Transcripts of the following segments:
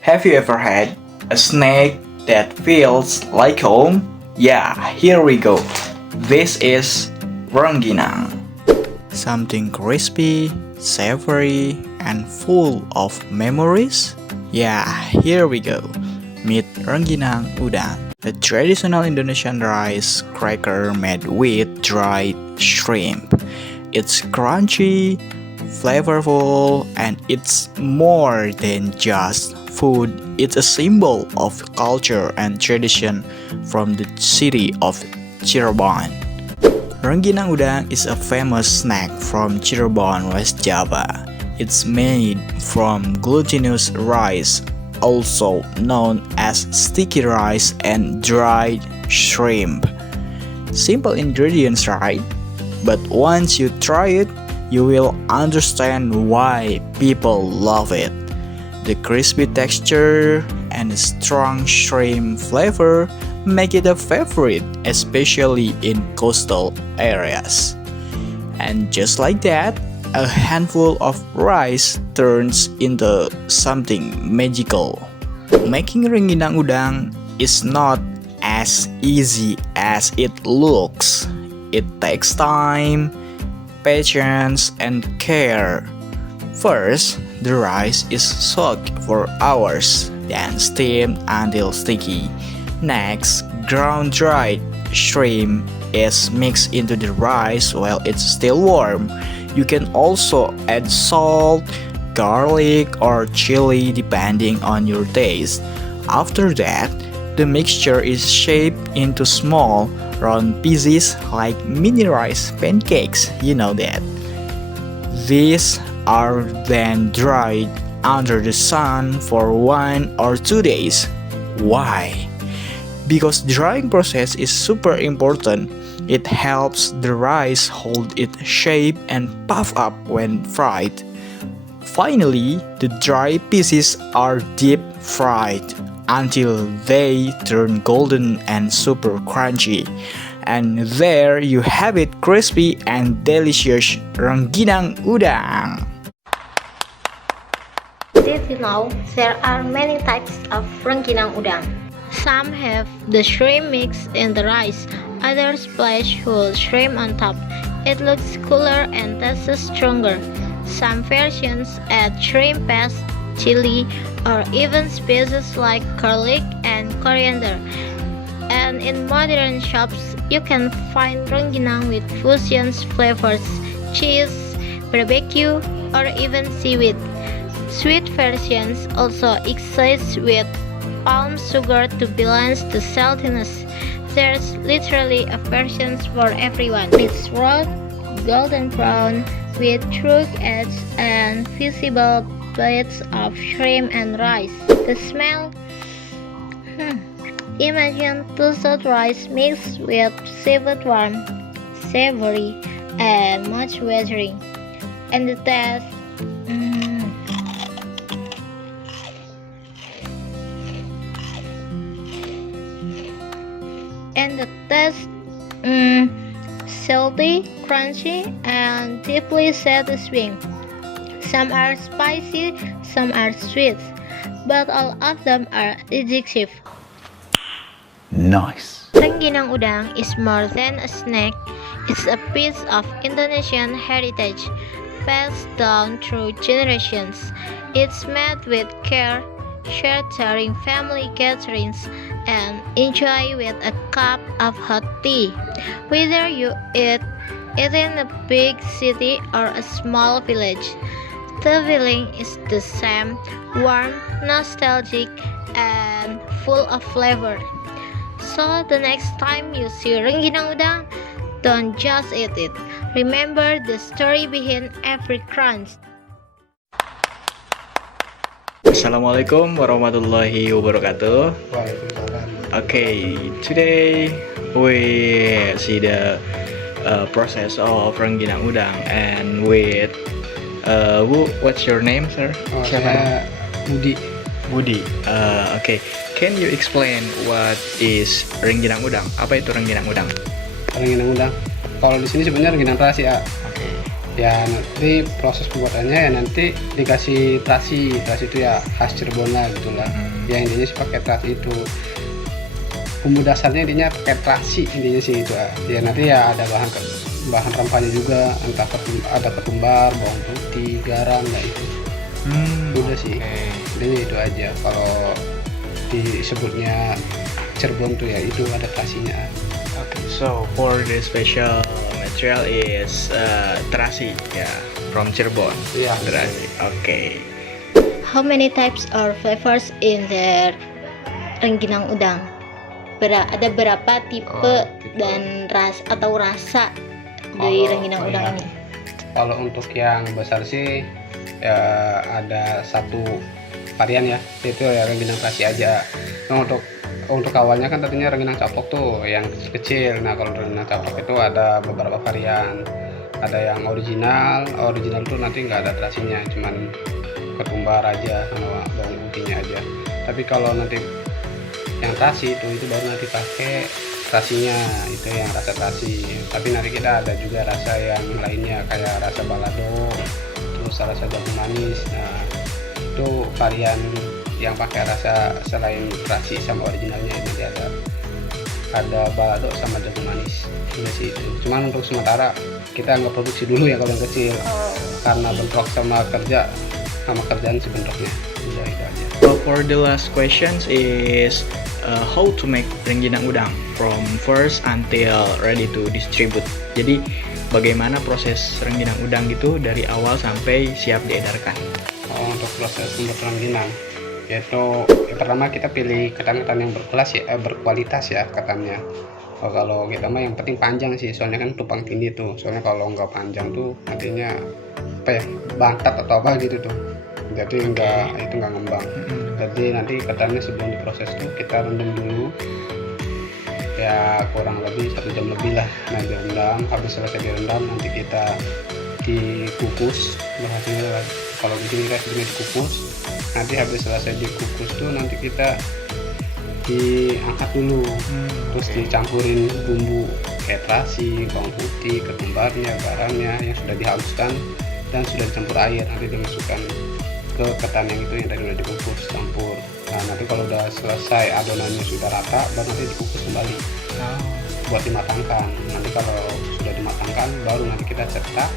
Have you ever had a snack that feels like home? Yeah, here we go. This is rengginang. Something crispy, savory, and full of memories? Yeah, here we go. Meet rengginang udang, a traditional Indonesian rice cracker made with dried shrimp. It's crunchy, flavorful, and it's more than just food. It's a symbol of culture and tradition from the city of Cirebon. Rengginang udang is a famous snack from Cirebon, West Java. It's made from glutinous rice, also known as sticky rice, and dried shrimp. Simple ingredients, right? But once you try it, you will understand why people love it. The crispy texture and the strong shrimp flavor make it a favorite, especially in coastal areas. And just like that, a handful of rice turns into something magical. Making rengginang udang is not as easy as it looks. It takes time, patience, and care. First, the rice is soaked for hours, then steamed until sticky. Next, ground dried shrimp is mixed into the rice while it's still warm. You can also add salt, garlic, or chili depending on your taste. After that, the mixture is shaped into small, round pieces like mini rice pancakes, you know that. These are then dried under the sun for 1 or 2 days. Why? Because drying process is super important. It helps the rice hold its shape and puff up when fried. Finally, the dry pieces are deep fried until they turn golden and super crunchy. And there you have it, crispy and delicious rengginang udang. Did you know there are many types of rengginang udang? Some have the shrimp mix in the rice, others splash whole shrimp on top. It looks cooler and tastes stronger. Some versions add shrimp paste, chili, or even spices like garlic and coriander. And in modern shops, you can find rengginang with fusion flavors, cheese, barbecue, or even seaweed. Sweet versions also exist with palm sugar to balance the saltiness. There's literally a version for everyone. It's round, golden brown, with true edge and visible plates of shrimp and rice. The smell? Imagine toasted rice mixed with seafood, warm, savory, and much watering. And the taste? Salty, crunchy, and deeply satisfying. Some are spicy, some are sweet, but all of them are addictive. Nice. Rengginang udang is more than a snack. It's a piece of Indonesian heritage, passed down through generations. It's made with care, shared during family gatherings, and enjoy with a cup of hot tea. Whether you eat it in a big city or a small village, the feeling is the same, warm, nostalgic, and full of flavor. So the next time you see rengginang udang, don't just eat it. Remember the story behind every crunch. Assalamualaikum warahmatullahi wabarakatuh. Okay, today we see the process of rengginang udang and with what's your name, sir? Saya Budi. Budi. Okay, can you explain what is rengginang udang? Apa itu rengginang udang? Rengginang udang. Kalau di sini sebenarnya rengginang terasi ya. Okay. Ya nanti proses pembuatannya ya nanti dikasih terasi itu ya khas Cirebon lah gitulah. Ya intinya sih pakai terasi itu. Bumbu dasarnya intinya pakai terasi intinya sih itu ya. Nanti ya ada bahan rempahnya juga, entah ada ketumbar, bawang putih, garam, nah itu. Udah sih. Intinya itu aja. Kalau disebutnya Cirebon tuh ya itu ada terasinya. Okay, so for the special material is terasi, from Cirebon. Iya. Terasi. Okay. How many types or flavors in the rengginang udang? Ada berapa tipe dan rasa dari rengginang udang ini? Kalau untuk yang besar sih ya ada satu varian ya, itu ya rengginang terasi aja. Nah, untuk awalnya kan tadinya rengginang capok tuh yang kecil. Nah kalau rengginang capok itu ada beberapa varian. Ada yang original tuh nanti nggak ada terasinya, cuman ketumbar aja sama bawang putihnya aja. Tapi kalau nanti yang terasi itu baru nanti pakai terasinya, itu yang rasa terasi. Tapi nanti kita ada juga rasa yang lainnya kayak rasa balado, terus rasa jagung manis. Nah itu varian yang pakai rasa selain terasi sama originalnya. Nanti ada balado sama jagung manis. Udah sih itu. Cuman untuk sementara kita nggak produksi dulu ya kalau yang kecil, karena bentrok sama kerjaan si bentroknya. Udah itu aja. So for the last questions is how to make rengginang udang from first until ready to distribute. Jadi bagaimana proses rengginang udang gitu dari awal sampai siap diedarkan? Untuk proses membuat rengginang, yaitu yang pertama kita pilih ketan-ketan yang berkualitas ya ketannya. Kalau kita mah yang penting panjang sih, soalnya kan tumpang tindih tuh. Soalnya kalau nggak panjang tuh nantinya bantat atau apa gitu tuh. Jadi itu nggak ngembang. Jadi nanti ketannya sebelum diproses tuh kita rendam dulu ya kurang lebih 1 jam lebih lah. Nah direndam, habis selesai direndam nanti kita dikukus. Berhasilnya kalau di sini kita sebelumnya dikukus. Nanti habis selesai dikukus tuh nanti kita diangkat dulu, terus dicampurin bumbu kayak terasi, bawang putih, ketumbarnya, garamnya yang sudah dihaluskan dan sudah dicampur air. Nanti dimasukkan ke ketan yang tadi udah dikukus campur. Nah nanti kalau udah selesai adonannya sudah rata, baru nanti dikukus kembali buat dimatangkan. Nanti kalau sudah dimatangkan baru nanti kita cetak.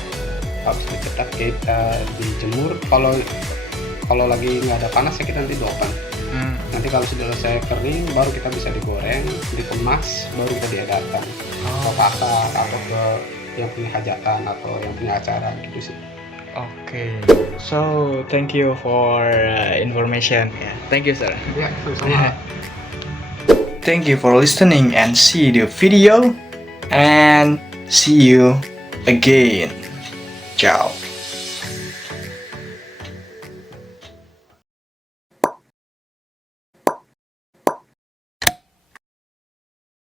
Habis dicetak kita dijemur. Kalau lagi nggak ada panas ya kita nanti diopen. Nanti kalau sudah selesai kering baru kita bisa digoreng, dikemas, baru kita diedarkan ke pasar atau ke yang punya hajatan atau yang punya acara gitu sih. Okay, so thank you for information. Thank you, sir. Ya, sama. Thank you for listening and see the video and see you again. Ciao.